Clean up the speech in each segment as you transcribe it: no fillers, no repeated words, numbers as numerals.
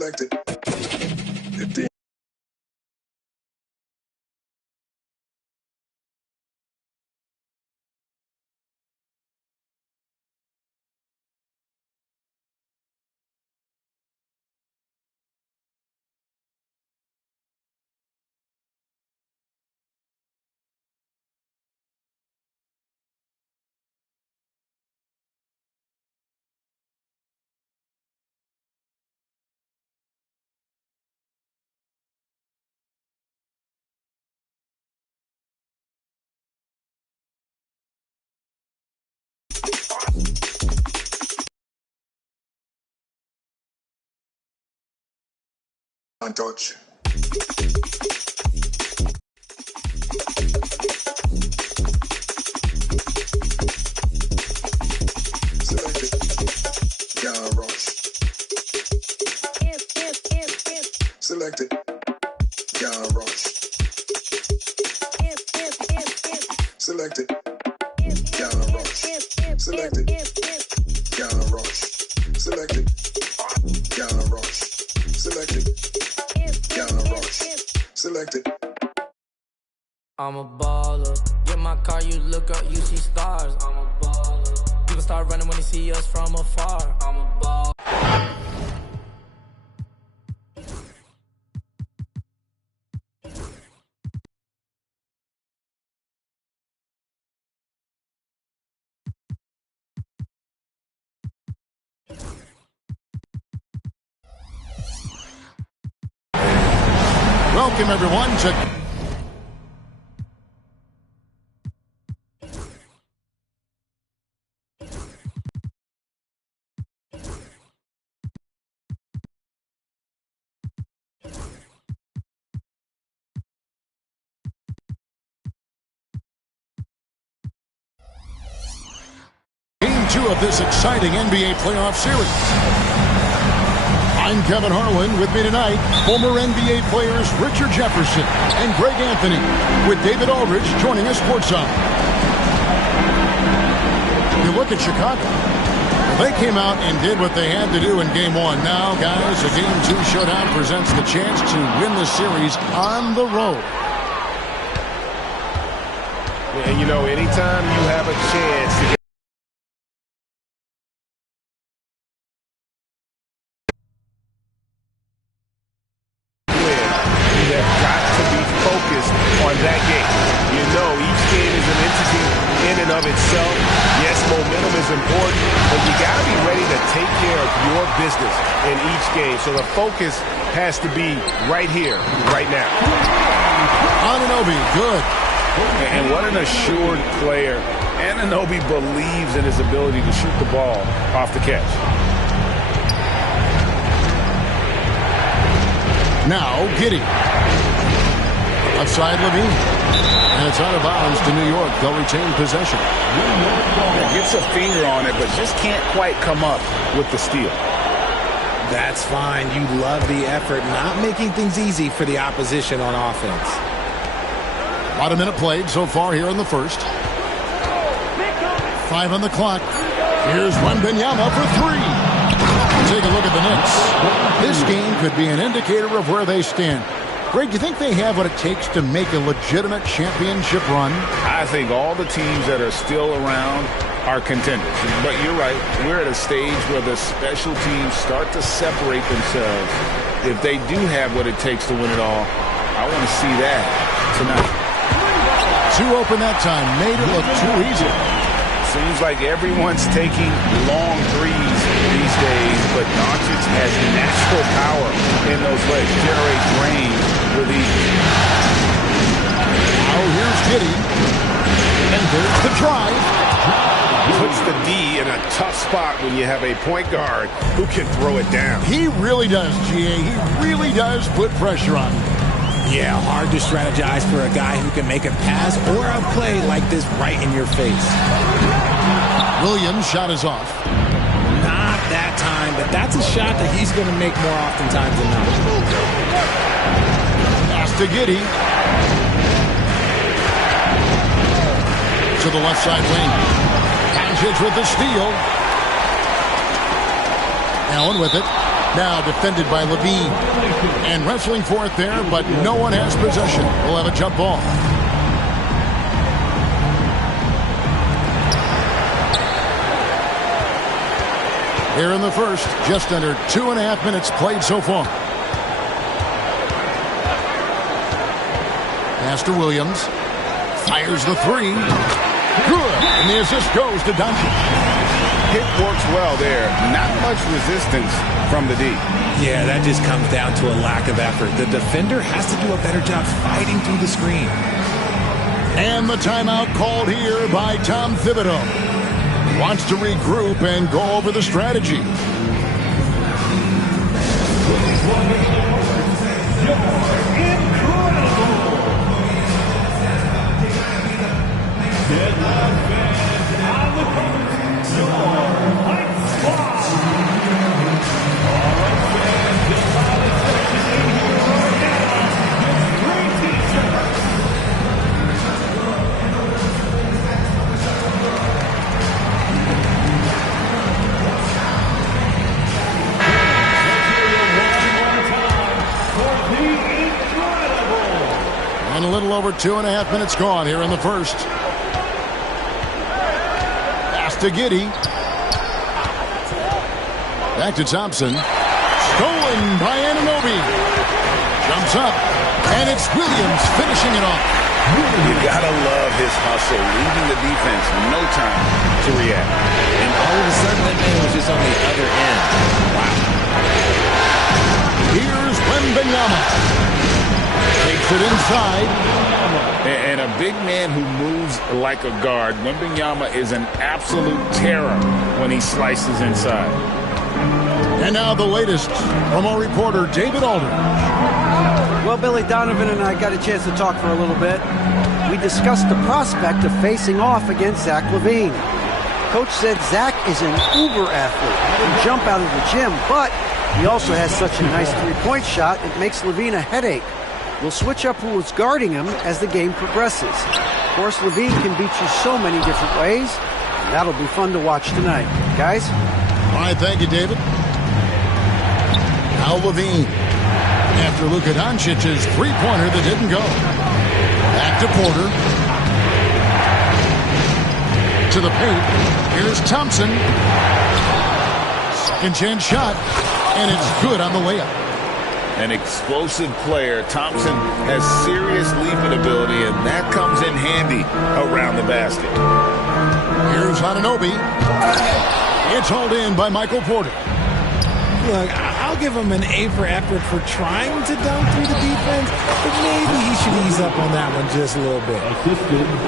Selected. 15. Touch. Selected. Yeah, rush. Selected. Yeah, rush. Selected. Yeah, rush. Selected. Yeah, rush. Selected. Yeah, rush. Selected. Selected. I'm a baller. Get my car, you look up, you see stars. I'm a baller. People start running when they see us from afar. I'm a baller. Welcome everyone to Game 2 of this exciting NBA playoff series. I'm Kevin Harlan. With me tonight, former NBA players Richard Jefferson and Greg Anthony, with David Aldridge joining us courtside. You look at Chicago. They came out and did what they had to do in Game 1. Now, guys, a Game 2 showdown presents the chance to win the series on the road. And, you know, anytime you have a chance to get on that game. You know, each game is an entity in and of itself. Yes, momentum is important, but you got to be ready to take care of your business in each game. So the focus has to be right here, right now. Anunoby, good. And what an assured player. Anunoby believes in his ability to shoot the ball off the catch. Now, Giddey. Outside Levine. And it's out of bounds to New York. They'll retain possession. Gets a finger on it, but just can't quite come up with the steal. That's fine. You love the effort, not making things easy for the opposition on offense. About a minute played so far here in the first. 5 on the clock. Here's Wembanyama for 3. Take a look at the Knicks. This game could be an indicator of where they stand. Greg, do you think they have what it takes to make a legitimate championship run? I think all the teams that are still around are contenders. But you're right. We're at a stage where the special teams start to separate themselves. If they do have what it takes to win it all, I want to see that tonight. Too open that time. Made it look too easy. Seems like everyone's taking long threes these days, but Doncic has natural power in those legs. Generates range with ease. Now here's Giddey. And there's the drive. Puts the D in a tough spot when you have a point guard who can throw it down. He really does, GA. He really does put pressure on him. Yeah, hard to strategize for a guy who can make a pass or a play like this right in your face. Williams' shot is off. Not that time, but that's a shot that he's going to make more oftentimes than not. Pass to Giddey. To the left side wing. Doncic with the steal. Allen with it. Now defended by Levine. And wrestling for it there, but no one has possession. We'll have a jump ball. Here in the first, just under 2.5 minutes played so far. Pass to Williams. Fires the three. Good. And the assist goes to Doncic. Hit works well there. Not much resistance from the D. Yeah, that just comes down to a lack of effort. The defender has to do a better job fighting through the screen. And the timeout called here by Tom Thibodeau. Wants to regroup and go over the strategy. And a little over 2.5 minutes gone here in the first. Pass to Giddey. Back to Thompson. Stolen by Anunoby. Jumps up. And it's Williams finishing it off. You gotta love his hustle, leaving the defense no time to react. And all of a sudden, that man was just on the other end. Wow. Here's Wembanyama. Takes it inside. And a big man who moves like a guard. Wembanyama is an absolute terror when he slices inside. And now the latest from our reporter, David Aldridge. Well, Billy Donovan and I got a chance to talk for a little bit. We discussed the prospect of facing off against Zach LaVine. Coach said Zach is an uber athlete. He can jump out of the gym, but he also has such a nice three-point shot, it makes LaVine a headache. We'll switch up who is guarding him as the game progresses. Of course, LaVine can beat you so many different ways, and that'll be fun to watch tonight. Guys? All right, thank you, David. Now LaVine. After Luka Doncic's three-pointer that didn't go. Back to Porter. To the paint. Here's Thompson. Second chance shot. And it's good on the layup. An explosive player. Thompson has serious leaping ability, and that comes in handy around the basket. Here's Anunoby. It's hauled in by Michael Porter. Look, I'll give him an A for effort for trying to dunk through the defense, but maybe he should ease up on that one just a little bit.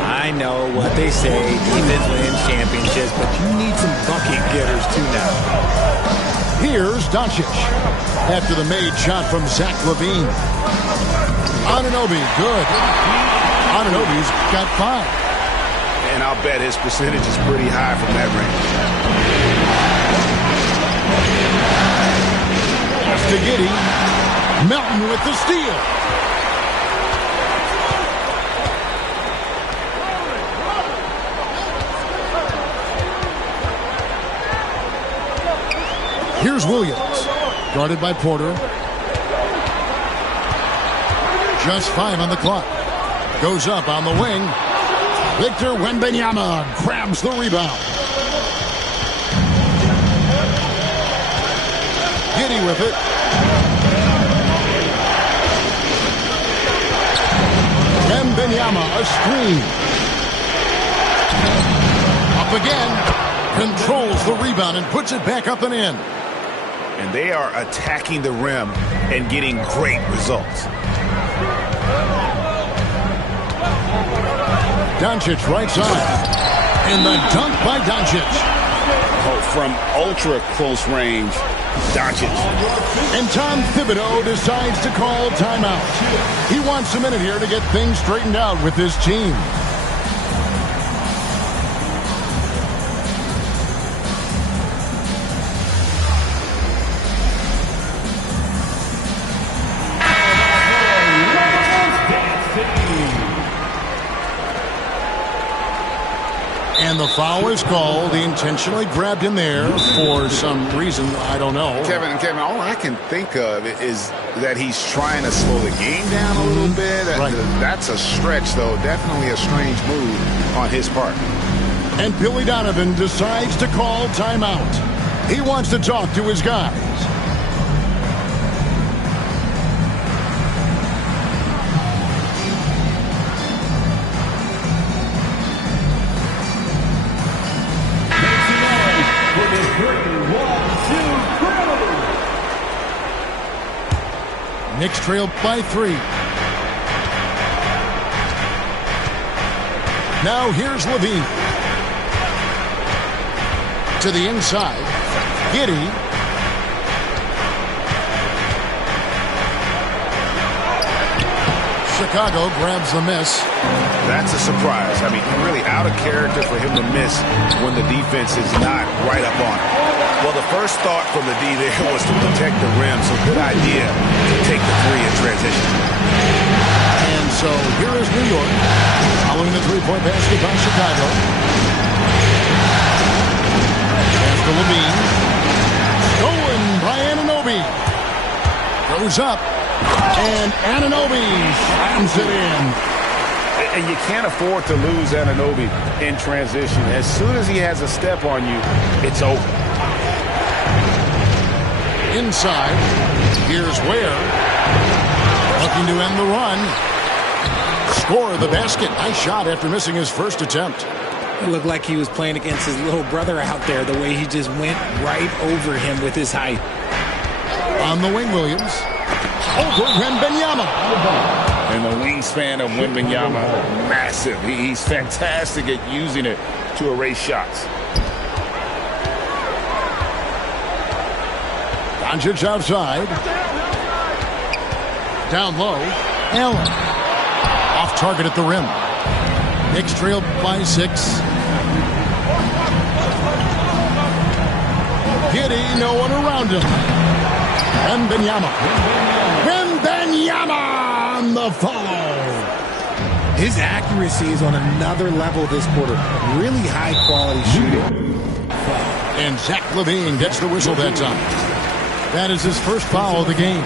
I know what they say, defense wins championships, but you need some bucket getters too now. Here's Doncic. After the made shot from Zach LaVine. Anunoby, good. Anunoby's got 5. And I'll bet his percentage is pretty high from that range. Pass to Giddey. Melton with the steal. Here's Williams. Guarded by Porter. Just 5 on the clock. Goes up on the wing. Victor Wembanyama grabs the rebound. Giddey with it. Wembanyama, a screen. Up again. Controls the rebound and puts it back up and in. And they are attacking the rim and getting great results. Doncic right side. And the dunk by Doncic. Oh, from ultra close range, Doncic. And Tom Thibodeau decides to call timeout. He wants a minute here to get things straightened out with his team. And the foul is called. He intentionally grabbed him there for some reason. I don't know. Kevin, all I can think of is that he's trying to slow the game down a little bit. Right. That's a stretch, though. Definitely a strange move on his part. And Billy Donovan decides to call timeout. He wants to talk to his guys. Knicks trail by 3. Now here's Levine. To the inside. Giddey. Chicago grabs the miss. That's a surprise. I mean, really out of character for him to miss when the defense is not right up on him. Well, the first thought from the D there was to protect the rim, so good idea to take the three in transition. And so here is New York, following the three-point basket by Chicago. Pass to Levine. Stolen by Anunoby. Goes up, and Anunoby slams it in. And you can't afford to lose Anunoby in transition. As soon as he has a step on you, it's over. Inside, here's Ware. Looking to end the run. Score the basket. Nice shot after missing his first attempt. It looked like he was playing against his little brother out there, the way he just went right over him with his height. On the wing, Williams. Over Wembanyama. And the wingspan of Wembanyama, massive. He's fantastic at using it to erase shots. Doncic outside. Down low. Allen. Off target at the rim. Knicks trail by 6. Giddey, no one around him. Wembanyama. Wembanyama on the follow. His accuracy is on another level this quarter. Really high quality shooting. And Zach LaVine gets the whistle that time. That is his first foul of the game.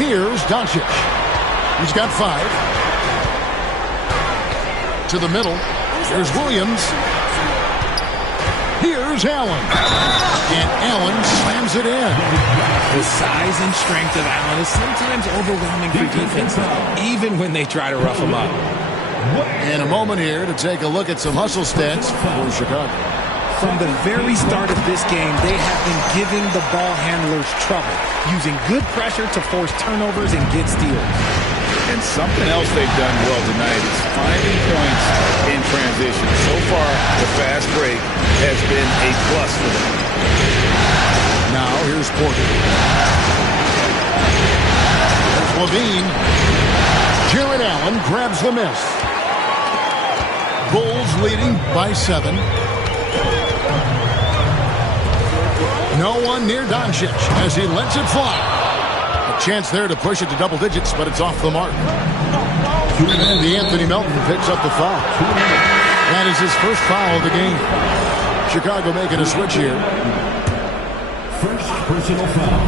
Here's Doncic. He's got 5. To the middle. There's Williams. Here's Allen. And Allen slams it in. The size and strength of Allen is sometimes overwhelming for defense, even when they try to rough him up. And a moment here to take a look at some hustle stats for Chicago. From the very start of this game, they have been giving the ball handlers trouble, using good pressure to force turnovers and get steals. And something else they've done well tonight is finding points in transition. So far, the fast break has been a plus for them. Now, here's Porter. There's Levine. Jared Allen grabs the miss. Bulls leading by 7. No one near Doncic as he lets it fly. A chance there to push it to double digits, but it's off the mark. And Anthony Melton picks up the foul. That is his first foul of the game. Chicago making a switch here. First personal foul.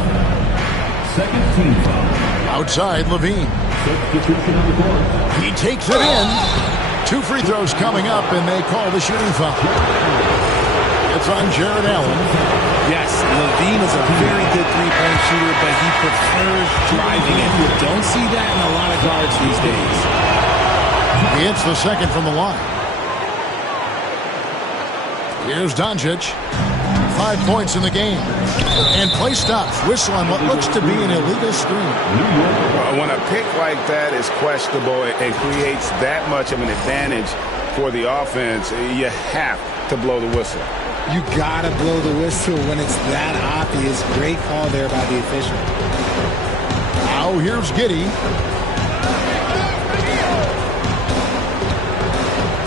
Second team foul. Outside, Levine. Substitution on the board. He takes it in. 2 free throws coming up, and they call the shooting foul. It's on Jared Allen. Yes, Levine is a very good three-point shooter, but he prefers driving it. You don't see that in a lot of guards these days. He hits the second from the line. Here's Doncic. 5 points in the game. And play stops. Whistle on what looks to be an illegal screen. When a pick like that is questionable and creates that much of an advantage for the offense, you have to blow the whistle. You gotta blow the whistle when it's that obvious. Great call there by the official. Now here's Giddey.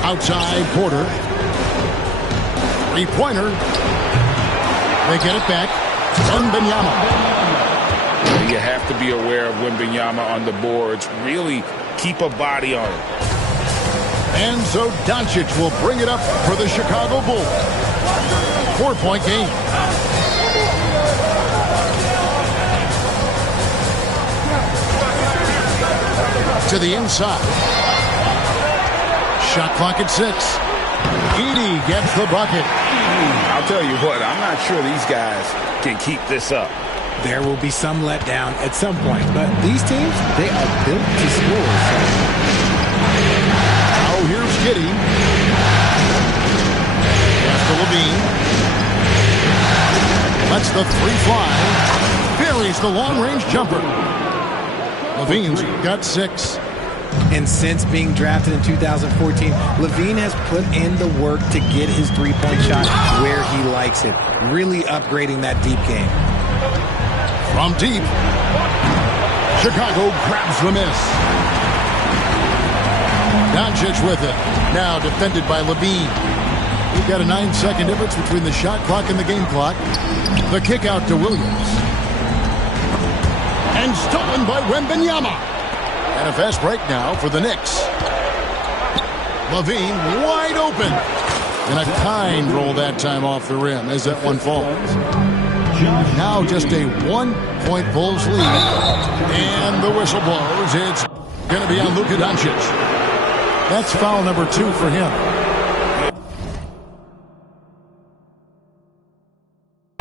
Outside Porter. 3-pointer. They get it back. Wembanyama. You have to be aware of Wembanyama on the boards. Really keep a body on it. And so Doncic will bring it up for the Chicago Bulls. 4-point game. To the inside. Shot clock at 6. Edey gets the bucket. I'll tell you what, I'm not sure these guys can keep this up. There will be some letdown at some point, but these teams, they are built to score. Now here's Giddey. Pass to Levine. Lets the three fly. Buries the long-range jumper. Levine's got 6. And since being drafted in 2014, Levine has put in the work to get his three-point shot where he likes it, really upgrading that deep game. From deep, Chicago grabs the miss. Doncic with it. Now defended by Levine. We've got a 9-second difference between the shot clock and the game clock. The kick out to Williams. And stolen by Wembanyama. And a fast break now for the Knicks. Levine wide open. And a kind roll that time off the rim as that one falls. Now just a 1-point Bulls lead. And the whistle blows. It's going to be on Luka Doncic. That's foul number 2 for him.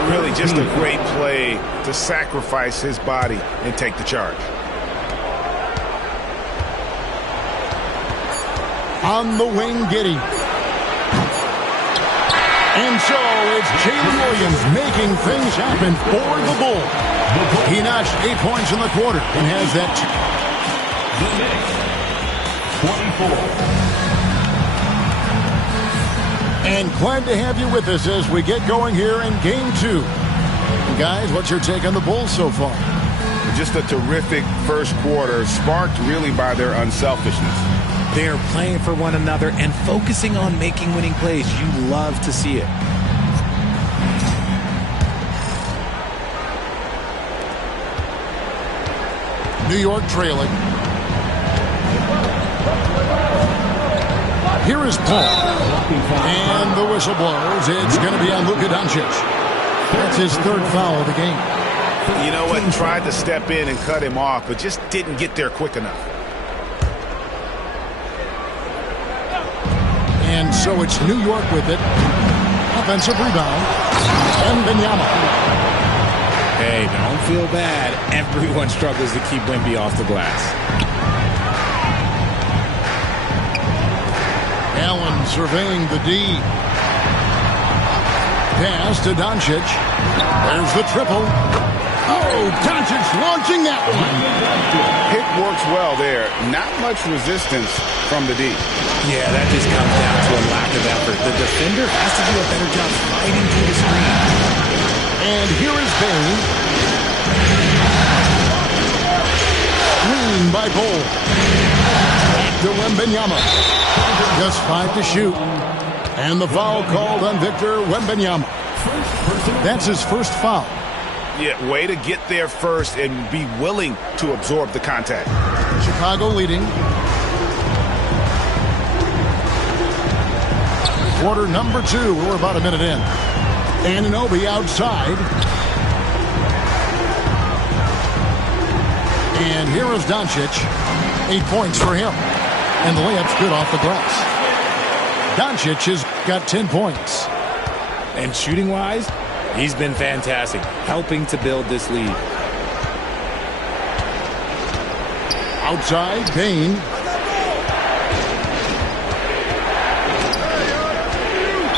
Really just a great play to sacrifice his body and take the charge. On the wing, Giddey. And so it's Jalen Williams making things happen for the Bulls. He notched 8 points in the quarter and has that. The Knicks, 24. And glad to have you with us as we get going here in Game 2. And guys, what's your take on the Bulls so far? Just a terrific first quarter, sparked really by their unselfishness. They are playing for one another and focusing on making winning plays. You love to see it. New York trailing. Here is Paul. And the whistle blows. It's going to be on Luka Doncic. That's his 3rd foul of the game. You know what? Tried to step in and cut him off, but just didn't get there quick enough. And so it's New York with it. Offensive rebound. Benvenuti. Hey, don't feel bad. Everyone struggles to keep Wemby off the glass. Allen surveying the D. Pass to Doncic. There's the triple. Oh, Doncic launching that one. Pick works well there. Not much resistance from the D. Yeah, that just comes down to a lack of effort. The defender has to do a better job fighting through the screen. And here is Bane. Screen by Bull. Back to Wembanyama. Just 5 to shoot. And the foul called on Victor Wembanyama. That's his first foul. Yeah, way to get there first and be willing to absorb the contact. Chicago leading. Quarter number 2. We're about a minute in. Anunoby outside. And here is Doncic. 8 points for him. And the layup's good off the glass. Doncic has got 10 points. And shooting-wise, he's been fantastic, helping to build this lead. Outside, Bane.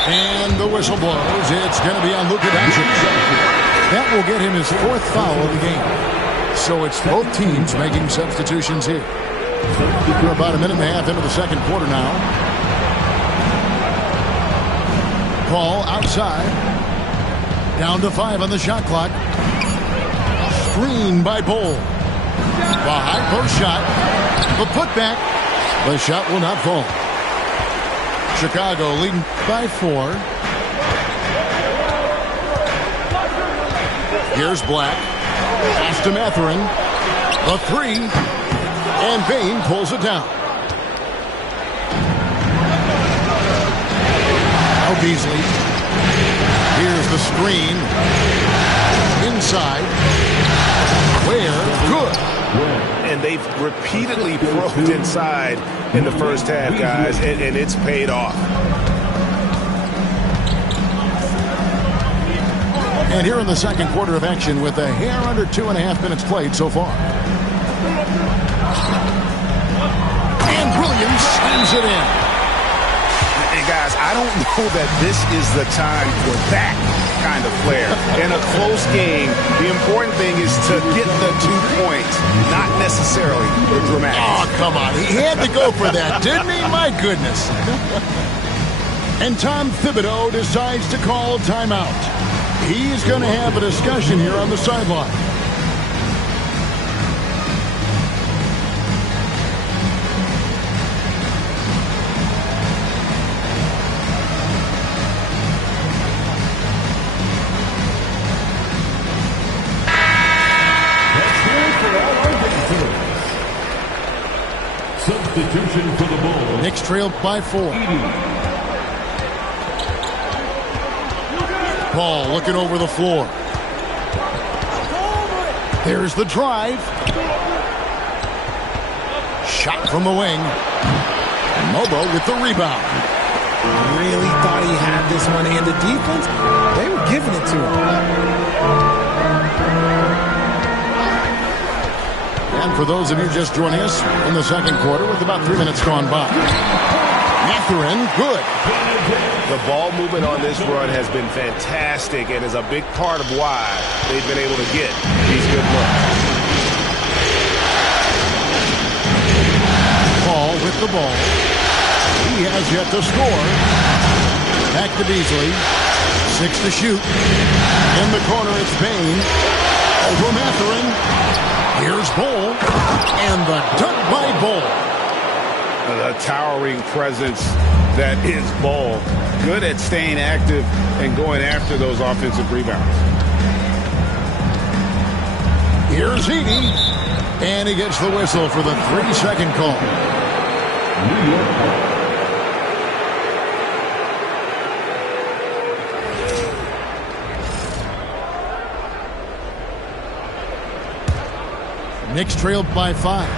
And the whistle blows. It's going to be on Luka Doncic. That will get him his 4th foul of the game. So it's both teams making substitutions here. We're about a minute and a half into the second quarter now. Ball outside. Down to 5 on the shot clock. Screen by Bull. The high post shot. The putback. The shot will not fall. Chicago leading by 4. Here's Black. Pass to Mathurin. The 3. And Bane pulls it down. Now Beasley. Here's the screen. Inside. Where? Good. And they've repeatedly probed inside in the first half, guys, and it's paid off. And here in the second quarter of action with a hair under 2.5 minutes played so far. And Williams slams it in. And guys, I don't know that this is the time for that kind of flair. In a close game, the important thing is to get the 2 points, not necessarily the dramatics. Oh, come on. He had to go for that, didn't he? My goodness. And Tom Thibodeau decides to call a timeout. He's going to have a discussion here on the sideline. Substitution for the Bulls. Knicks trailed by 4. Ball looking over the floor. There's the drive. Shot from the wing. And MAMBA with the rebound. Really thought he had this one, and the defense, they were giving it to him. And for those of you just joining us in the second quarter with about 3 minutes gone by. Mathurin, good. The ball movement on this run has been fantastic and is a big part of why they've been able to get these good looks. Paul with the ball. He has yet to score. Back to Beasley. 6 to shoot. In the corner, it's Bain. Over Mathurin. Here's Bull. And the dunk by Bull. The towering presence that is Bull. Good at staying active and going after those offensive rebounds. Here's Edey. And he gets the whistle for the 3-second call. New York. Knicks trailed by 5.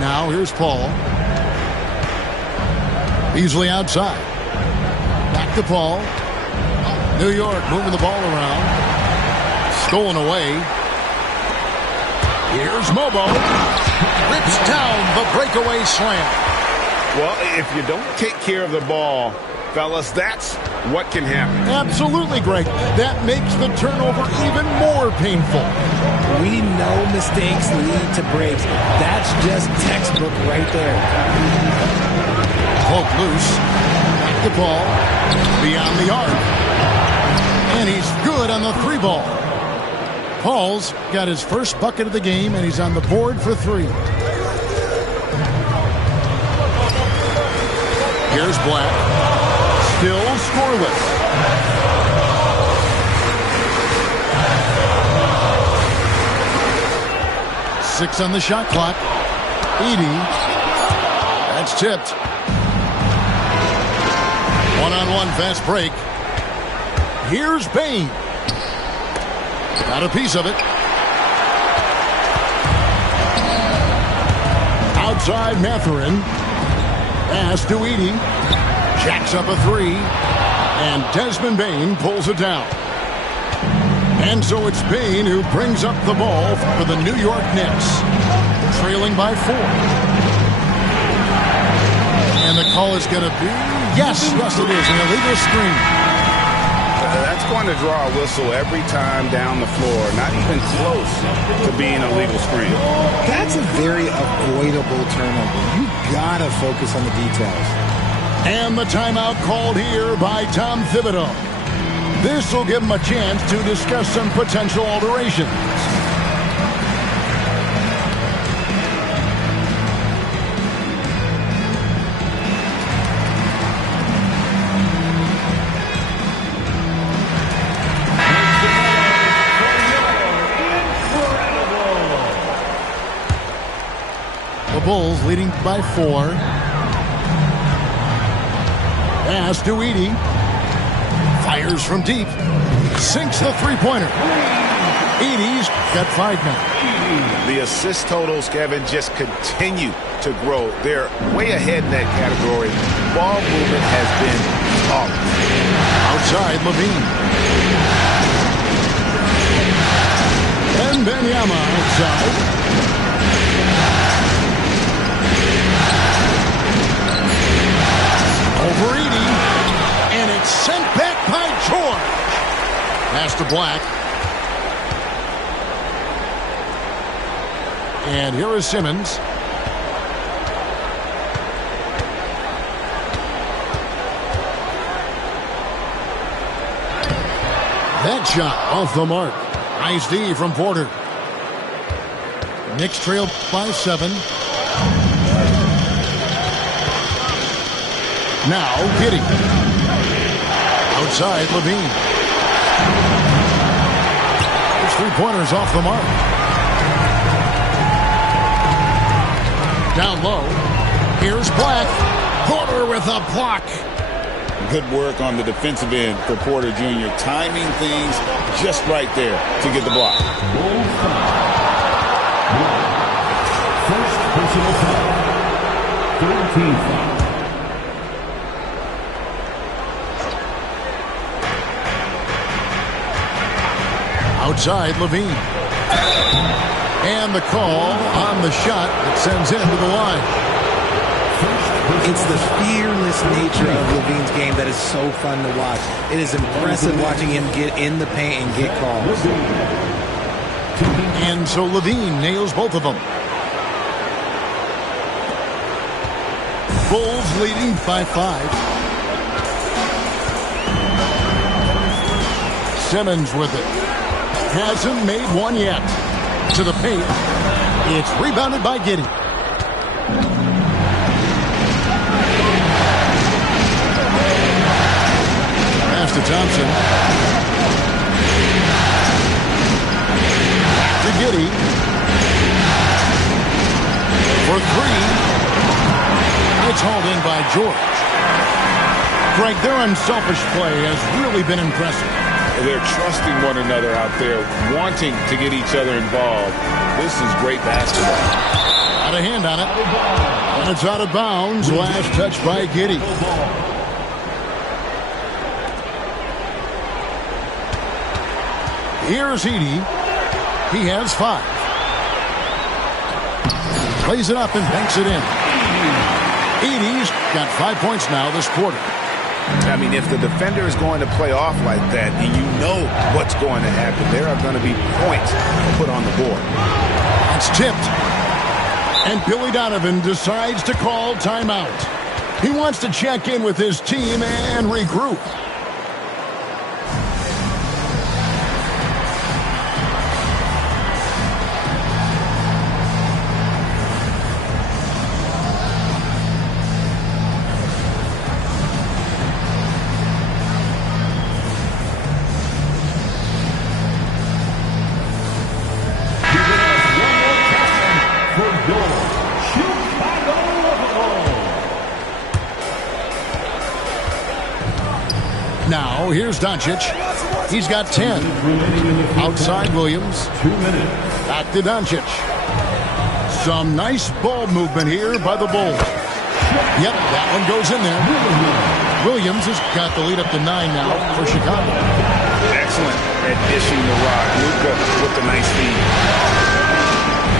Now here's Paul. Beasley outside. Back to Paul. New York moving the ball around. Stolen away. Here's MAMBA. Rips down the breakaway slam. Well, if you don't take care of the ball, fellas, that's what can happen. Absolutely, Greg. That makes the turnover even more painful. We know mistakes lead to breaks. That's just textbook right there. Poke loose. Back to ball. Beyond the arc. And he's good on the 3 ball. Paul's got his first bucket of the game, and he's on the board for 3. Here's Black. Still scoreless. Six on the shot clock. Edey. That's tipped. One-on-one fast break. Here's Bain. Got a piece of it. Outside Mathurin. Pass to Edey. Jacks up a 3. And Desmond Bain pulls it down. And so it's Bain who brings up the ball for the New York Knicks. Trailing by 4. And the call is going to be, yes, it is, an illegal screen. That's going to draw a whistle every time down the floor. Not even close to being a legal screen. That's a very avoidable turnover. You got to focus on the details. And the timeout called here by Tom Thibodeau. This will give him a chance to discuss some potential alterations. The Bulls leading by 4. Pass to Edie. Fires from deep. Sinks the three-pointer. Edie's got 5 now. The assist totals, Kevin, just continue to grow. They're way ahead in that category. Ball movement has been off. Outside, Levine. And Benyama outside. Over Edie. And it's sent back by George. Pass to Black. And here is Simmons. That shot off the mark. Nice D from Porter. Knicks trail by 7. Now Giddey. Outside Levine. His three-pointers off the mark. Down low. Here's Black. Porter with a block. Good work on the defensive end for Porter Jr. Timing things just right there to get the block. First personal foul. 13 foul. Outside Levine. And the call on the shot that sends him to the line. It's the fearless nature of Levine's game that is so fun to watch. It is impressive watching him get in the paint and get calls. And so Levine nails both of them. Bulls leading by 5. Simmons with it. Hasn't made one yet. To the paint. It's rebounded by Giddey. Pass to Thompson. Back to Giddey. For 3. It's hauled in by George. Greg, their unselfish play has really been impressive. They're trusting one another out there, wanting to get each other involved. This is great basketball. Got a hand on it. And it's out of bounds. Last touch by Giddey. Here's Edie. He has 5. Plays it up and banks it in. Edie's got 5 points now this quarter. I mean, if the defender is going to play off like that, and you know what's going to happen, there are going to be points put on the board. It's tipped. And Billy Donovan decides to call timeout. He wants to check in with his team and regroup. Now, here's Doncic. He's got 10. Outside Williams. 2 minutes. Back to Doncic. Some nice ball movement here by the Bulls. Yep, that one goes in there. Williams has got the lead up to 9 now for Chicago. Excellent at dishing the rock. Luka with the nice feed.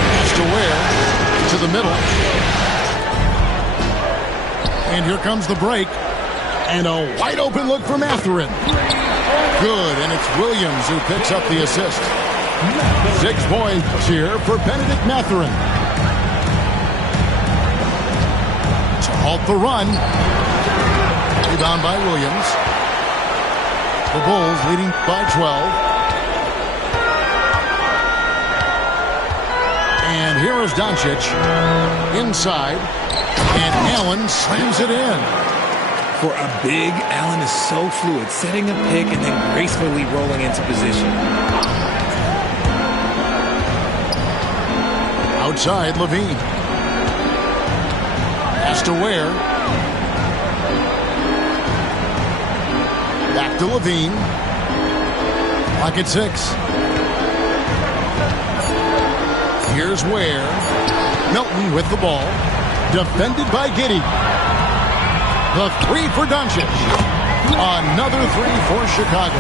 Pass to Ware. To the middle. And here comes the break. And a wide open look for Mathurin. Good, and it's Williams who picks up the assist. 6 points here for Benedict Mathurin. To halt the run. Rebound by Williams. The Bulls leading by 12. And here is Doncic. Inside. And Allen slams it in. For a big, Allen is so fluid, setting a pick and then gracefully rolling into position. Outside, Levine. Pass to Ware. Back to Levine. Clock at 6. Here's Ware. Milton with the ball. Defended by Giddey. The 3 for Doncic. Another 3 for Chicago.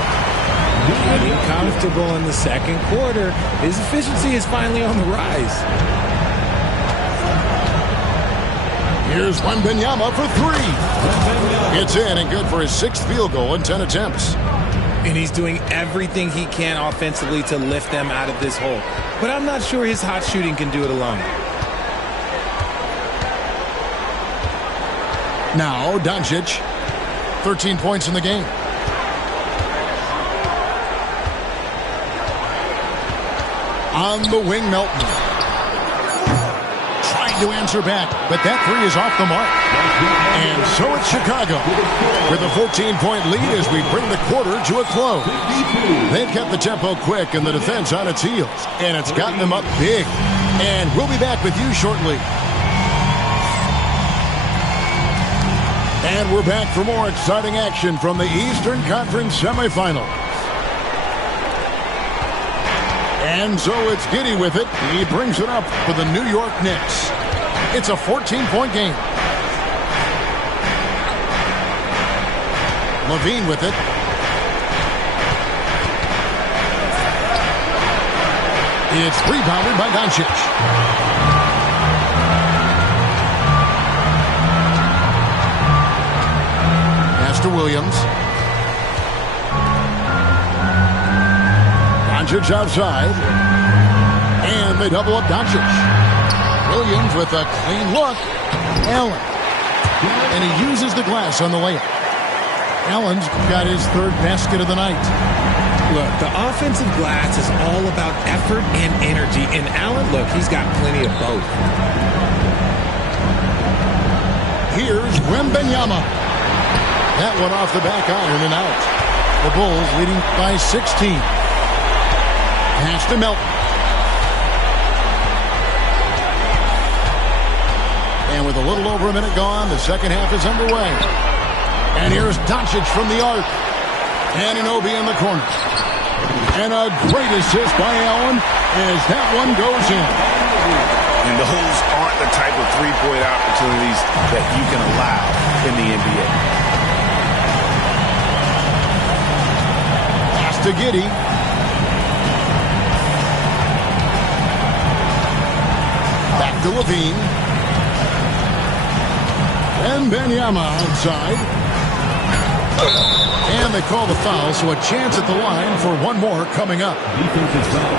Getting comfortable in the second quarter. His efficiency is finally on the rise. Here's Wembanyama for 3. It's in and good for his 6th field goal in 10 attempts. And he's doing everything he can offensively to lift them out of this hole. But I'm not sure his hot shooting can do it alone. Now Doncic. 13 points in the game. On the wing, Melton. Trying to answer back, but that 3 is off the mark. And so it's Chicago with a 14-point lead as we bring the quarter to a close. They've kept the tempo quick and the defense on its heels, and it's gotten them up big. And we'll be back with you shortly. And we're back for more exciting action from the Eastern Conference semifinal. And so it's Giddey with it. He brings it up for the New York Knicks. It's a 14-point game. Levine with it. It's rebounded by Doncic. Pass to Williams. Doncic outside. And they double up Doncic. Williams with a clean look. Allen. And he uses the glass on the layup. Allen's got his 3rd basket of the night. Look, the offensive glass is all about effort and energy. And Allen, look, he's got plenty of both. Here's Wembanyama. That one off the back iron and out. The Bulls leading by 16. Pass to Melton. And with a little over a minute gone, the second half is underway. And here's Doncic from the arc. Anunoby in the corner. And a great assist by Allen as that one goes in. And those aren't the type of three-point opportunities that you can allow in the NBA. Pass to Giddey. Back to Levine. And Wembanyama outside. And they call the foul, so a chance at the line for one more coming up.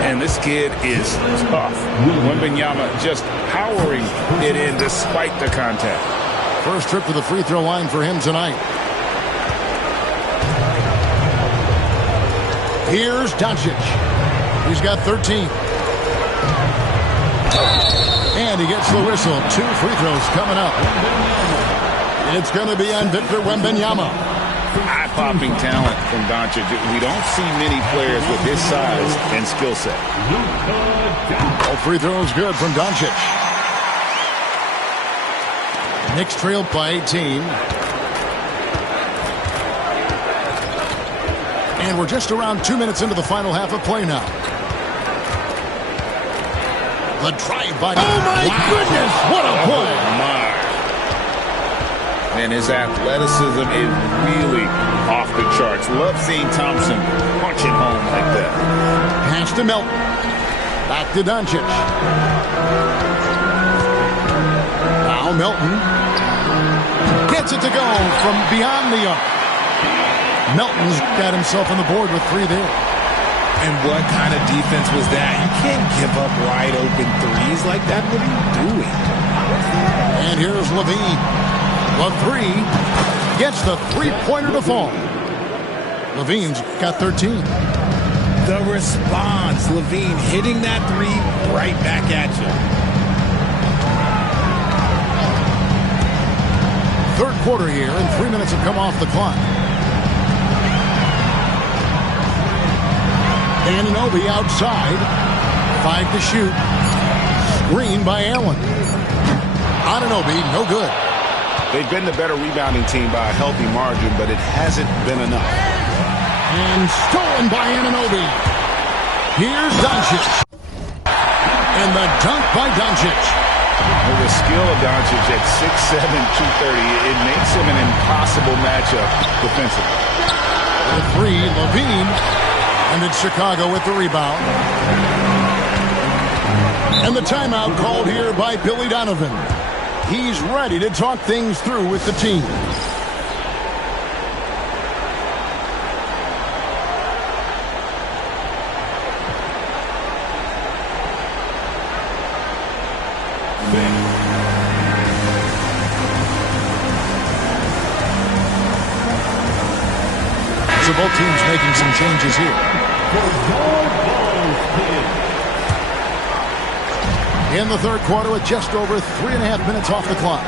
And this kid is tough. Wembanyama just powering it in despite the contact. First trip to the free throw line for him tonight. Here's Doncic. He's got 13. And he gets the whistle. 2 free throws coming up. It's going to be on Victor Wembanyama. Eye-popping talent from Doncic. We don't see many players with his size and skill set. All free throws good from Doncic. Knicks trail by 18. And we're just around 2 minutes into the final half of play now. The drive by... Oh, my goodness! What a play! Oh, my. And his athleticism is really off the charts. Love seeing Thompson punching home like that. Pass to Melton. Back to Doncic. Now Melton gets it to go from beyond the arc. Melton's got himself on the board with 3 there. And what kind of defense was that? You can't give up wide open threes like that. What are you doing? And here's Levine. The 3 gets the 3-pointer to fall. Levine's got 13. The response. Levine hitting that 3 right back at you. Third quarter here, and 3 minutes have come off the clock. Anunoby outside. 5 to shoot. Screen by Allen. Anunoby, no good. They've been the better rebounding team by a healthy margin, but it hasn't been enough. And stolen by Anunoby. Here's Doncic. And the dunk by Doncic. With the skill of Doncic at 6'7", 230, it makes him an impossible matchup defensively. The three, Levine. And it's Chicago with the rebound. And the timeout called here by Billy Donovan. He's ready to talk things through with the team. So both teams making some changes here. In the third quarter with just over 3.5 minutes off the clock.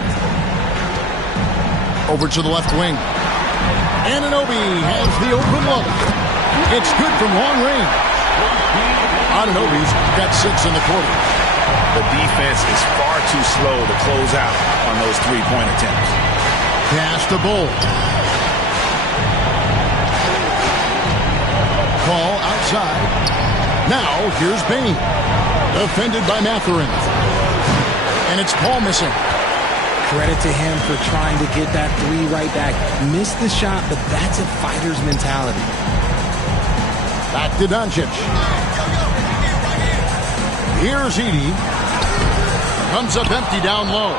Over to the left wing. Anunoby has the open look. It's good from long range. Anunoby's got 6 in the quarter. The defense is far too slow to close out on those three-point attempts. Pass to Bull. Ball outside. Now here's Bain. Defended by Mathurin. And it's Paul missing. Credit to him for trying to get that three right back. Missed the shot, but that's a fighter's mentality. Back to Doncic. Here's Edey. Comes up empty down low.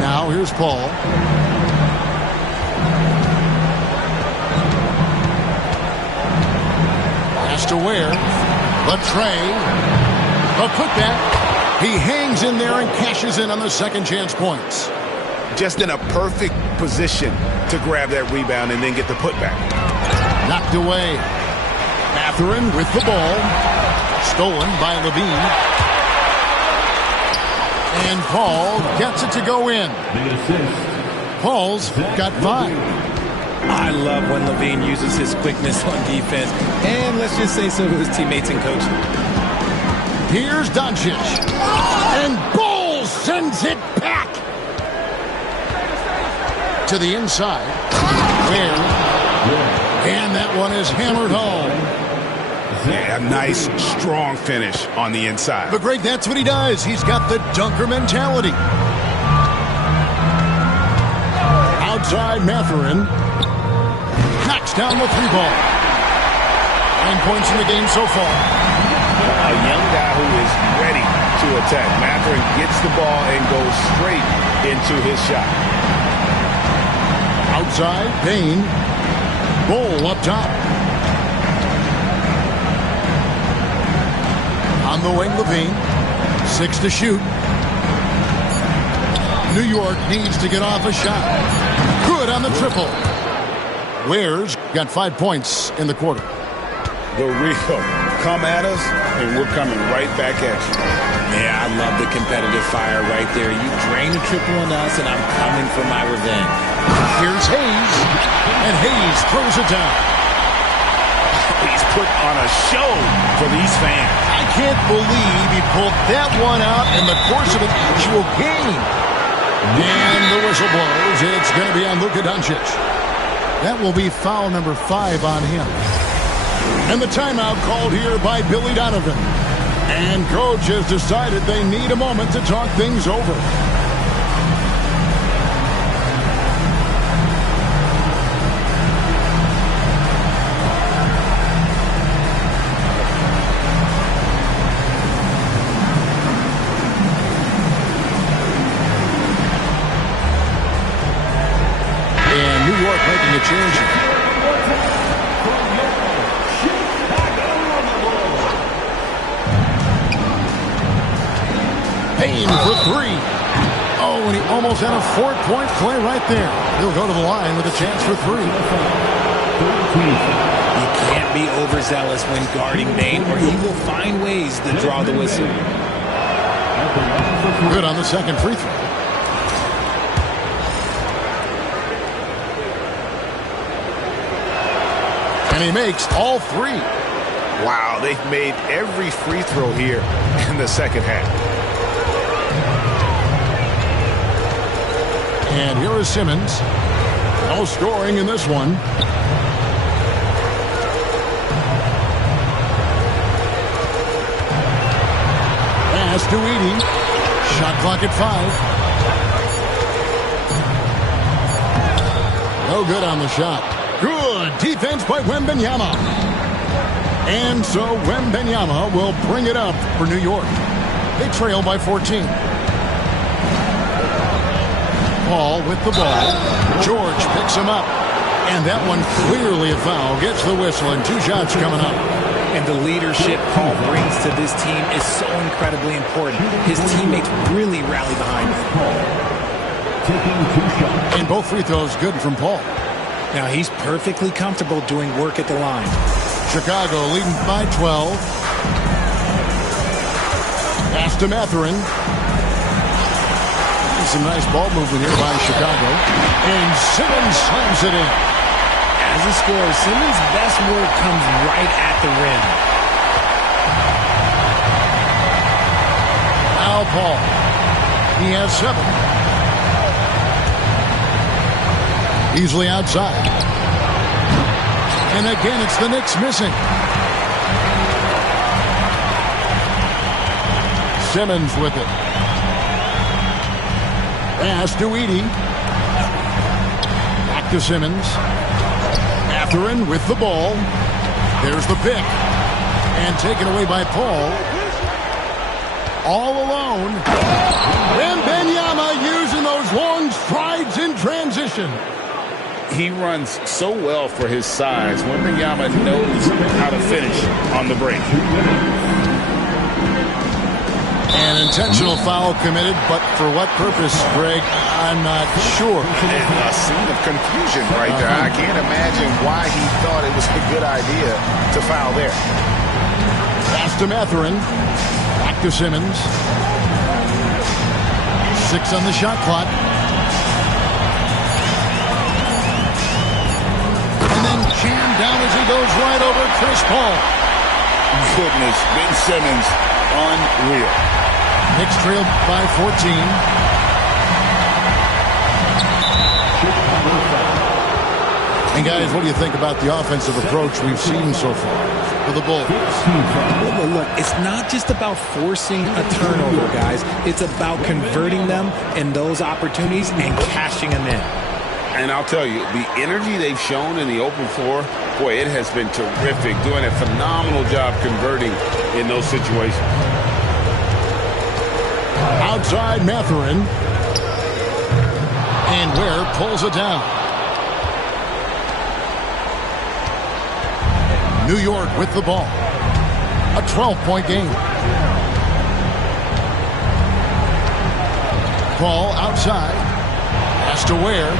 Now here's Paul. Pass to Ware. Latrey. A putback. He hangs in there and cashes in on the second chance points. Just in a perfect position to grab that rebound and then get the putback. Knocked away. Mathurin with the ball. Stolen by Levine. And Paul gets it to go in. Paul's got 5. I love when Levine uses his quickness on defense. And let's just say so to his teammates and coaching. Here's Doncic. And Bull sends it back. To the inside. Where? And that one is hammered home. Yeah, a nice, strong finish on the inside. But Greg, that's what he does. He's got the dunker mentality. Outside Mathurin. Knocks down the 3-ball. 9 points in the game so far. A young guy who is ready to attack. Mathurin gets the ball and goes straight into his shot. Outside, Payne. Bull up top. On the wing, Levine. 6 to shoot. New York needs to get off a shot. Good on the triple. Ware's got 5 points in the quarter. The real. Come at us, and we're coming right back at you. Yeah, I love the competitive fire right there. You drain a triple on us, and I'm coming for my revenge. Here's Hayes, and Hayes throws it down. He's put on a show for these fans. I can't believe he pulled that one out in the course of an actual game. And the whistle blows. It's going to be on Luka Doncic. That will be foul number 5 on him. And the timeout called here by Billy Donovan. And coach has decided they need a moment to talk things over. And New York making a change. Payne for 3. Oh, and he almost had a 4-point play right there. He'll go to the line with a chance for 3. You can't be overzealous when guarding Bain, or he will find ways to draw the whistle. Good on the second free throw. And he makes all 3. Wow, they've made every free throw here in the second half. And here is Simmons. No scoring in this one. Pass to Edie. Shot clock at 5. No good on the shot. Good defense by Wembanyama. And so Wembanyama will bring it up for New York. They trail by 14. Paul with the ball. George picks him up. And that one clearly a foul. Gets the whistle and 2 shots coming up. And the leadership Paul brings to this team is so incredibly important. His teammates really rally behind him. Taking 2 shots. And both free throws good from Paul. Now he's perfectly comfortable doing work at the line. Chicago leading by 12. Pass to Mathurin. Some nice ball movement here by Chicago. And Simmons slams it in. As a scorer, Simmons' best work comes right at the rim. Now Paul. He has 7. Easily outside. And again, it's the Knicks missing. Simmons with it. Pass to Edie. Back to Simmons. Mathurin with the ball. There's the pick. And taken away by Paul. All alone. Wembanyama using those long strides in transition. He runs so well for his size. Wembanyama knows how to finish on the break. An intentional foul committed, but for what purpose, Greg? I'm not sure. And a scene of confusion right there. I can't imagine why he thought it was a good idea to foul there. Pass to Mathurin. Back to Simmons. 6 on the shot clock. And then jammed down as he goes right over Chris Paul. Goodness, Ben Simmons, unreal. Knicks trail by 14. And guys, what do you think about the offensive approach we've seen so far for the Bulls? Look, it's not just about forcing a turnover, guys. It's about converting them in those opportunities and cashing them in. And I'll tell you, the energy they've shown in the open floor, boy, it has been terrific. Doing a phenomenal job converting in those situations. Outside Mathurin. And Ware pulls it down. New York with the ball. A 12-point game. Paul outside. Pass to Ware.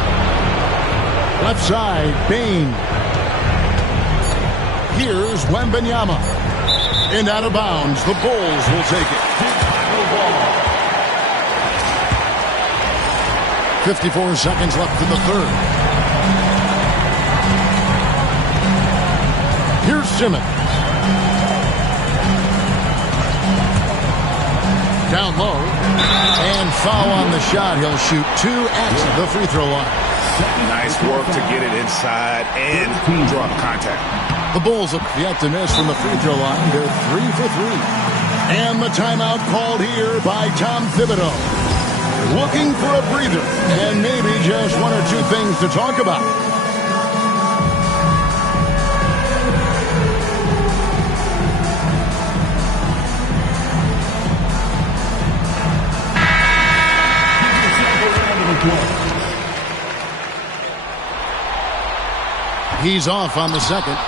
Left side, Bane. Here's Wembanyama. And out of bounds, the Bulls will take it. 54 seconds left in the third. Here's Simmons. Down low. And foul on the shot. He'll shoot 2 at the free throw line. Nice work to get it inside and draw contact. The Bulls have yet to miss from the free throw line. They're 3 for 3. And the timeout called here by Tom Thibodeau. Looking for a breather and maybe just 1 or 2 things to talk about. He's off on the second.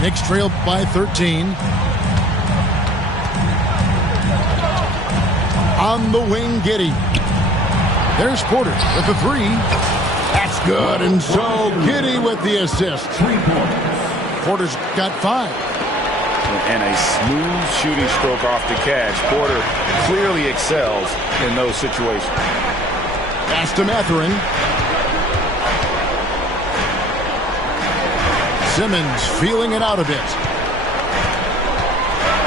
Knicks trailed by 13. On the wing, Giddey. There's Porter with the 3. That's good, and so Giddey with the assist. 3 points. Porter's got 5. And a smooth shooting stroke off the catch. Porter clearly excels in those situations. Pass to Mathurin. Simmons feeling it out a bit.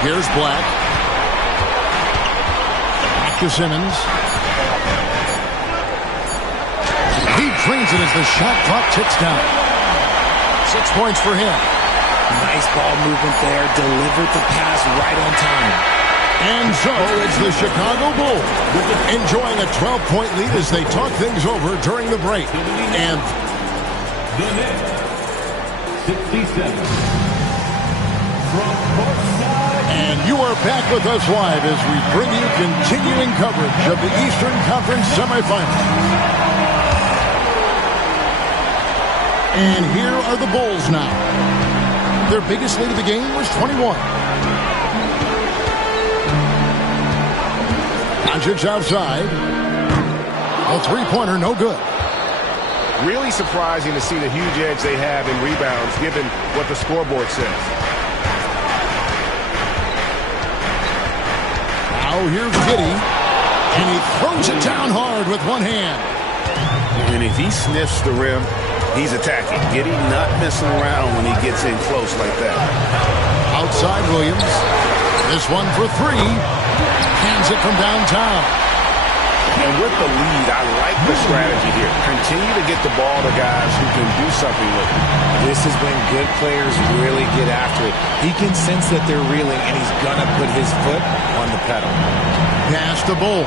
Here's Black. Back to Simmons. screens it as the shot clock ticks down. 6 points for him. Nice ball movement there. Delivered the pass right on time. And so it's the Chicago Bulls enjoying a 12-point lead as they talk things over during the break. And the Knicks, 67. And you are back with us live as we bring you continuing coverage of the Eastern Conference semifinals. And here are the Bulls now. Their biggest lead of the game was 21. Doncic outside. A three-pointer, no good. Really surprising to see the huge edge they have in rebounds, given what the scoreboard says. Now here's Giddey, and he throws it down hard with one hand. And if he sniffs the rim, he's attacking. Giddey not messing around when he gets in close like that. Outside Williams. This one for three. Hands it from downtown. And with the lead, I like the strategy here. Continue to get the ball to guys who can do something with it. This is when good players really get after it. He can sense that they're reeling, and he's going to put his foot on the pedal. Pass to Bull.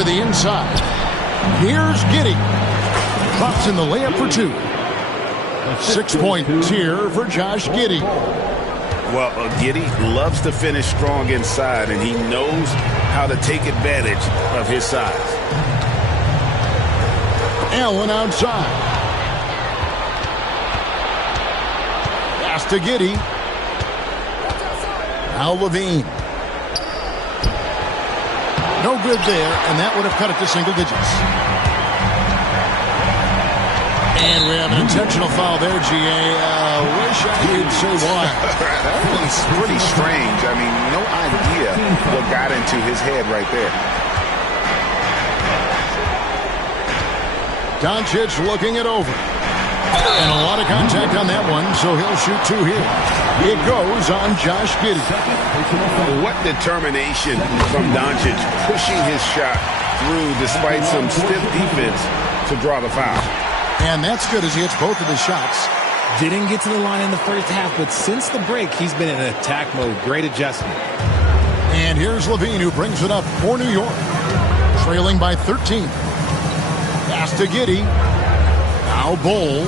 To the inside. Here's Giddey. Drops in the layup for two. 6 points here for Josh Giddey. Well, Giddey loves to finish strong inside, and he knows how to take advantage of his size. Allen outside. Pass to Giddey. Now Levine. No good there, and that would have cut it to single digits. And we have an intentional foul there, G.A. Wish I could say why. That was pretty strange. I mean, no idea what got into his head right there. Doncic looking it over. And a lot of contact on that one, so he'll shoot two here. It goes on Josh Giddey. What determination from Doncic pushing his shot through despite some stiff defense to draw the foul. And that's good as he hits both of his shots. Didn't get to the line in the first half, but since the break, he's been in attack mode. Great adjustment. And here's Levine, who brings it up for New York. Trailing by 13. Pass to Giddey. Now Bull.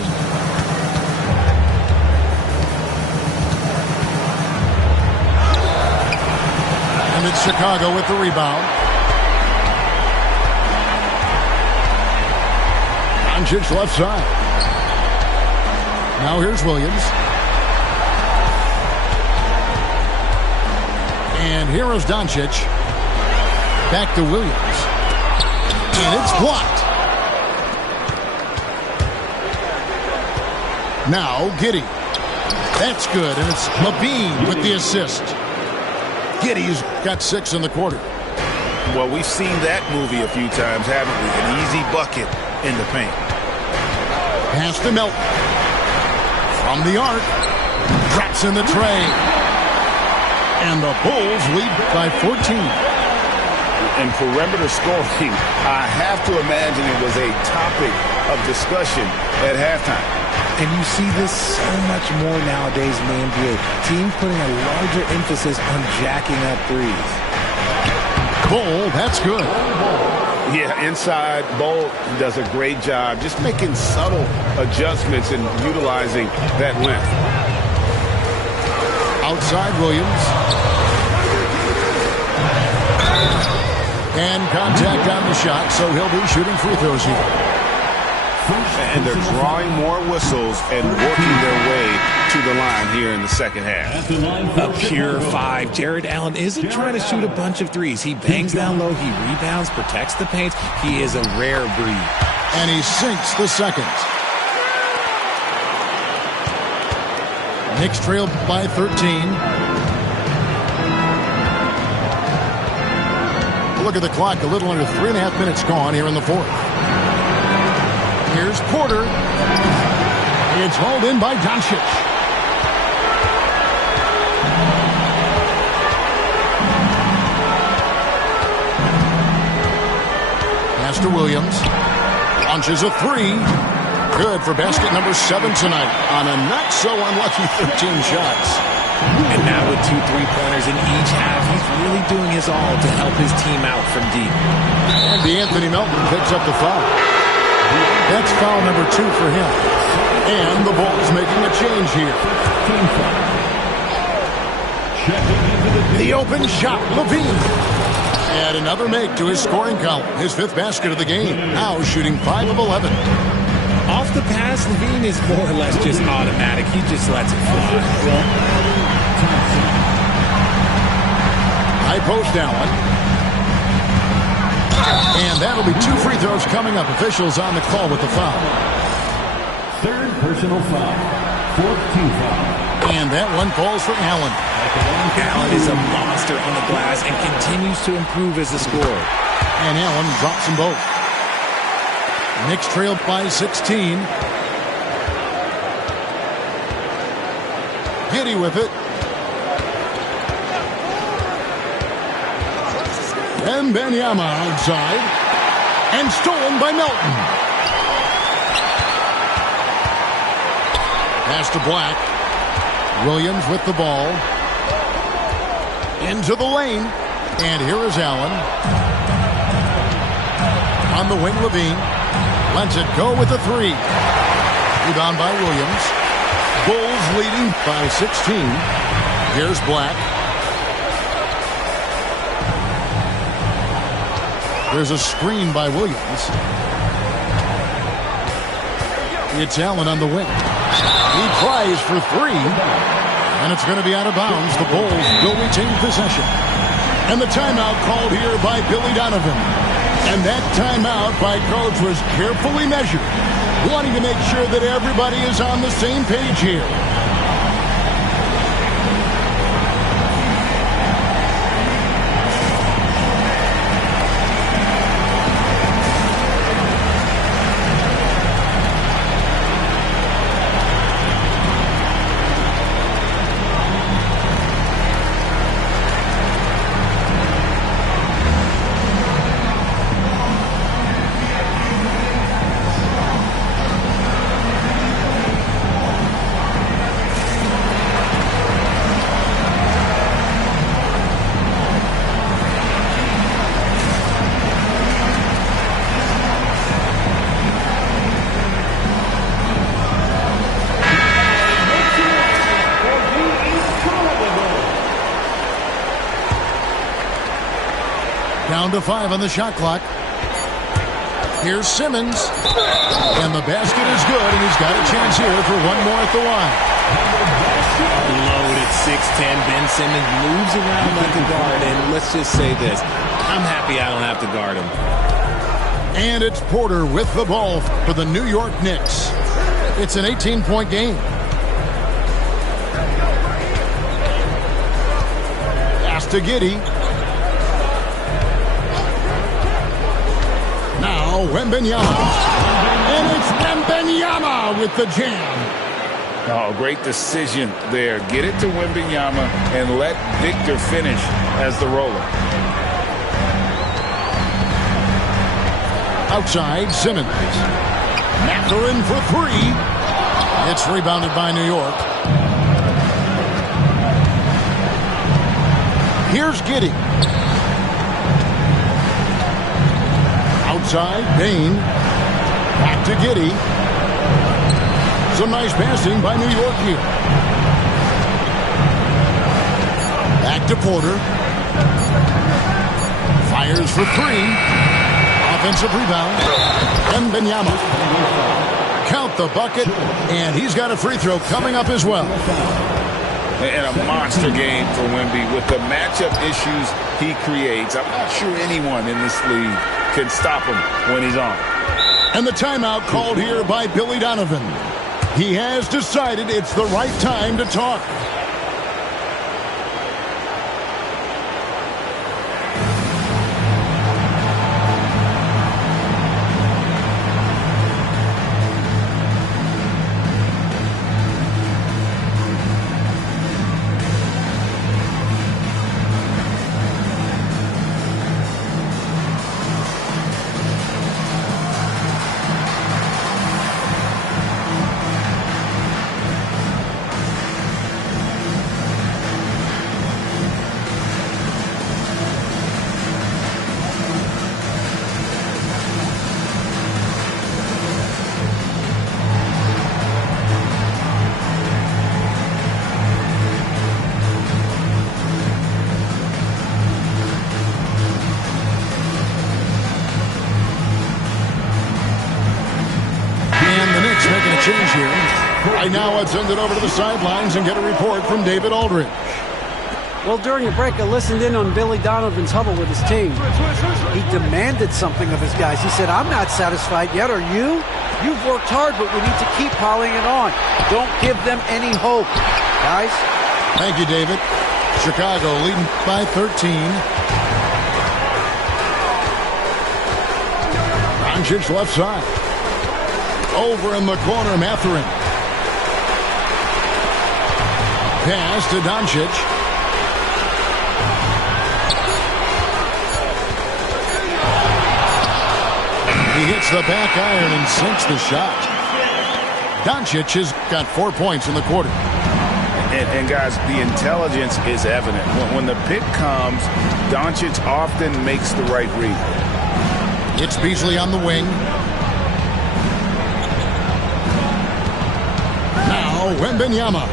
And it's Chicago with the rebound. Doncic left side. Now here's Williams. And here is Doncic. Back to Williams. And it's blocked. Now Giddey. That's good. And it's Levine with the assist. Giddey's got 6 in the quarter. Well, we've seen that movie a few times, haven't we? An easy bucket in the paint. Pass to Melton. From the arc. Drops in the tray. And the Bulls lead by 14. And perimeter scoring, I have to imagine it was a topic of discussion at halftime. And you see this so much more nowadays in the NBA. Teams putting a larger emphasis on jacking up threes. Bull, that's good. Yeah, inside, Bull does a great job just making subtle adjustments and utilizing that length. Outside Williams. And contact on the shot, so he'll be shooting free throws here. And they're drawing more whistles and working their way to the line here in the second half. A pure 5. Jared Allen isn't trying to shoot a bunch of threes. He bangs down low, he rebounds, protects the paint. He is a rare breed. And he sinks the second. Knicks trail by 13. Look at the clock, a little under 3.5 minutes gone here in the fourth. Here's Porter. It's hauled in by Doncic. Pass to Williams. Launches a three. Good for basket number 7 tonight on a not-so-unlucky 13 shots. And now with 2 3-pointers in each half, he's really doing his all to help his team out from deep. And Anthony Melton picks up the foul. That's foul number 2 for him. And the Bulls making a change here. The open shot, Levine. And another make to his scoring column. His 5th basket of the game. Now shooting 5 of 11. Off the pass, Levine is more or less just automatic. He just lets it fly. High post Allen. And that'll be 2 free throws coming up. Officials on the call with the foul. 3rd personal foul. 4th team foul. And that one falls for Allen. Allen is a monster on the glass and continues to improve as a scorer. And Allen drops them both. Knicks trailed by 16. Giddy with it. And Benyama outside. And stolen by Melton. Pass to Black. Williams with the ball. Into the lane. And here is Allen. On the wing, Levine. Lets it go with the 3. Rebound by Williams. Bulls leading by 16. Here's Black. There's a screen by Williams. It's Allen on the wing. He tries for 3. And it's going to be out of bounds. The Bulls will retain possession. And the timeout called here by Billy Donovan. And that timeout by Coach was carefully measured, wanting to make sure that everybody is on the same page here. Down to 5 on the shot clock. Here's Simmons. And the basket is good, and he's got a chance here for one more at the line. Loaded 6'10". Ben Simmons moves around like a guard, and let's just say this. I'm happy I don't have to guard him. And it's Porter with the ball for the New York Knicks. It's an 18-point game. Pass to Giddey. Now Wembanyama. And it's Wembanyama with the jam. Oh, great decision there. Get it to Wembanyama and let Victor finish as the roller. Outside, Simmons. Mathurin for 3. It's rebounded by New York. Here's Giddey. Outside, Bain. Back to Giddey. Some nice passing by New York here. Back to Porter. Fires for 3. Offensive rebound. Wembanyama. Count the bucket, and he's got a free throw coming up as well. And a monster game for Wemby. With the matchup issues he creates, I'm not sure anyone in this league can stop him when he's on. And the timeout called here by Billy Donovan. He has decided it's the right time to talk. And the Knicks making a change here. Right now, let's send it over to the sidelines and get a report from David Aldridge. Well, during the break, I listened in on Billy Donovan's huddle with his team. He demanded something of his guys. He said, I'm not satisfied yet, are you? You've worked hard, but we need to keep piling it on. Don't give them any hope, guys. Thank you, David. Chicago leading by 13. Doncic left side. Over in the corner, Mathurin. Pass to Doncic. He hits the back iron and sinks the shot. Doncic has got 4 points in the quarter. And guys, the intelligence is evident. When the pick comes, Doncic often makes the right read. It's Beasley on the wing. Now, Wembanyama.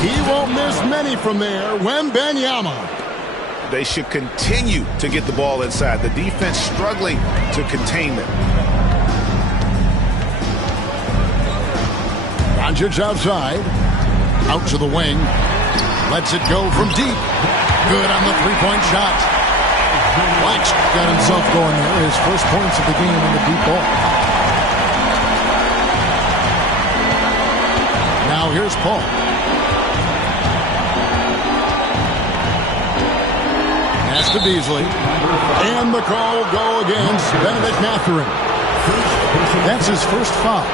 He won't miss many from there. Wembanyama. They should continue to get the ball inside. The defense struggling to contain them. Doncic outside. Out to the wing. Lets it go from deep. Good on the three-point shot. Black's got himself going there. His first points of the game on the deep ball. Now here's Paul. Pass to Beasley. And the call will go against Benedict Mathurin. That's his first foul.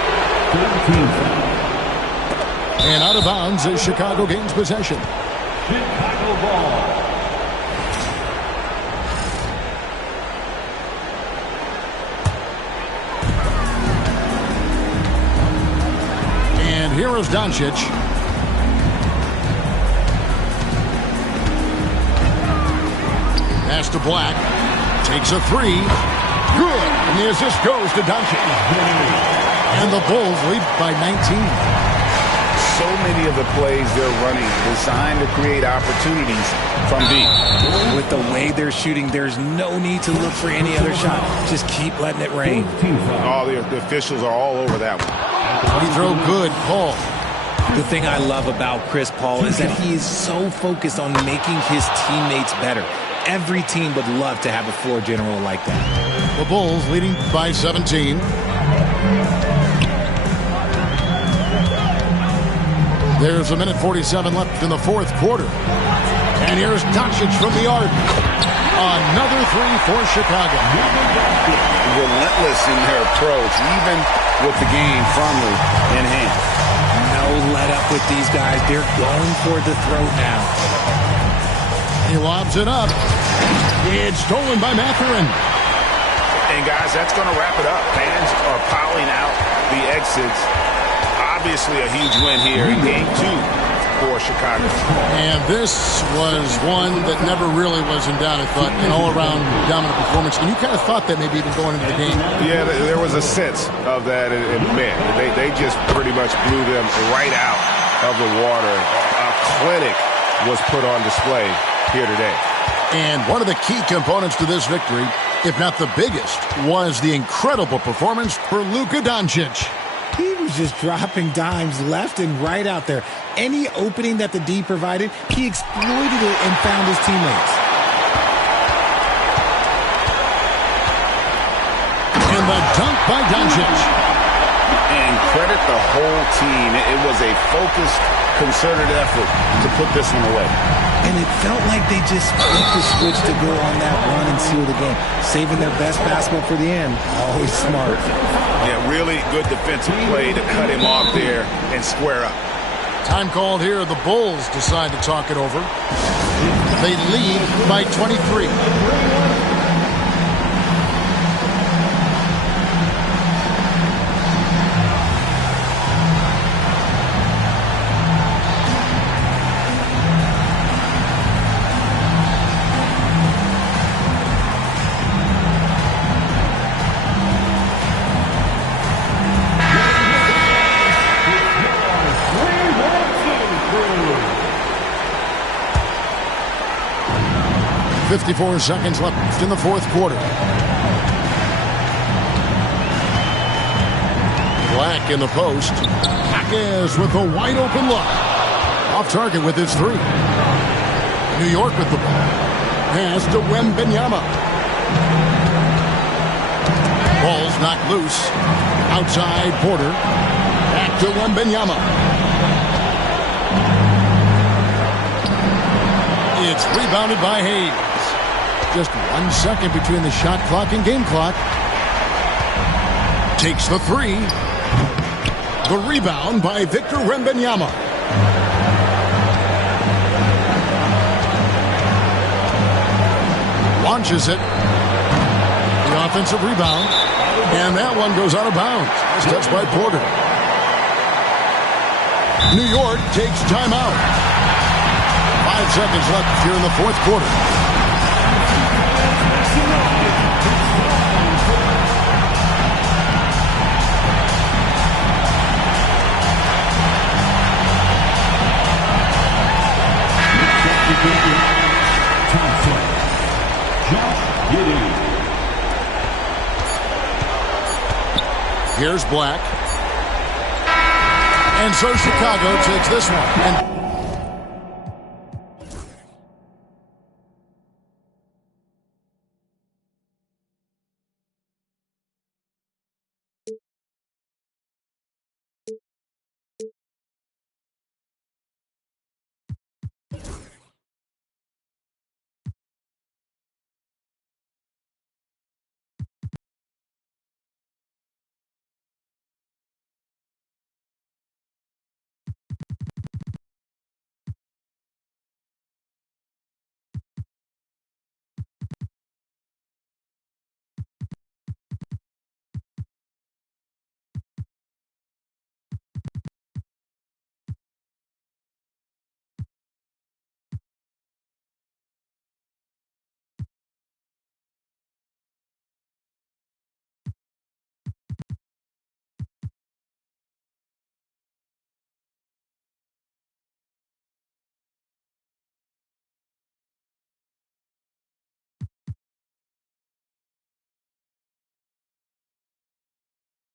And out of bounds as Chicago gains possession. Chicago ball. And here is Doncic. Pass to Black. Takes a three. Good. And the assist goes to Doncic. And the Bulls lead by 19. So many of the plays they're running designed to create opportunities from deep. With the way they're shooting, there's no need to look for any other shot. Just keep letting it rain. All the officials are all over that one. He throw good, Paul. The thing I love about Chris Paul is that he is so focused on making his teammates better. Every team would love to have a floor general like that. The Bulls leading by 17. There's a minute 47 left in the fourth quarter. And here's Doncic from the arc. Another three for Chicago. Relentless in their approach, even with the game firmly in hand. No let up with these guys. They're going for the throat now. He lobs it up. It's stolen by Mathurin. And guys, that's going to wrap it up. Fans are piling out the exits. Obviously a huge win here in game 2 for Chicago. And this was one that never really was in doubt, I thought, an all-around dominant performance. And you kind of thought that maybe even going into the game. Yeah, there was a sense of that. And man, they just pretty much blew them right out of the water. A clinic was put on display here today. And one of the key components to this victory, if not the biggest, was the incredible performance for Luka Doncic. He was just dropping dimes left and right out there. Any opening that the D provided, he exploited it and found his teammates. And the dunk by Doncic. And credit the whole team. It was a focused, concerted effort to put this one away. And it felt like they just flipped the switch to go on that run and seal the game. Saving their best basketball for the end. Always smart. Yeah, really good defensive play to cut him off there and square up. Time called here. The Bulls decide to talk it over. They lead by 23. .54 seconds left in the fourth quarter. Black in the post. Jaquez with a wide open look. Off target with his three. New York with the ball. Pass to Wembanyama. Ball's knocked loose. Outside Porter. Back to Wembanyama. It's rebounded by Hayes. Just 1 second between the shot clock and game clock. Takes the three. The rebound by Victor Wembanyama. Launches it. The offensive rebound. And that one goes out of bounds. It's touched by Porter. New York takes timeout. 5 seconds left here in the fourth quarter. Here's Black. And so Chicago takes this one. And